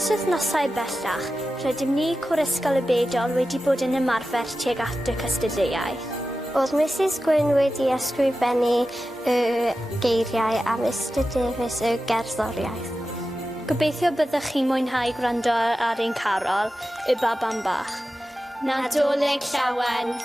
Dros wythnosau bellach, rydym ni Cwr Ysgol y Bedol wedi bod yn ymarfer tuag at y cystadleuaeth. Oedd Mrs Gwyn wedi ysgrifennu y geiriau a Mr Davies y gerddoriaeth. Gobeithio byddwch chi'n mwynhau gwrando ar ein carol, y Baban Bach. Nadolig llawen!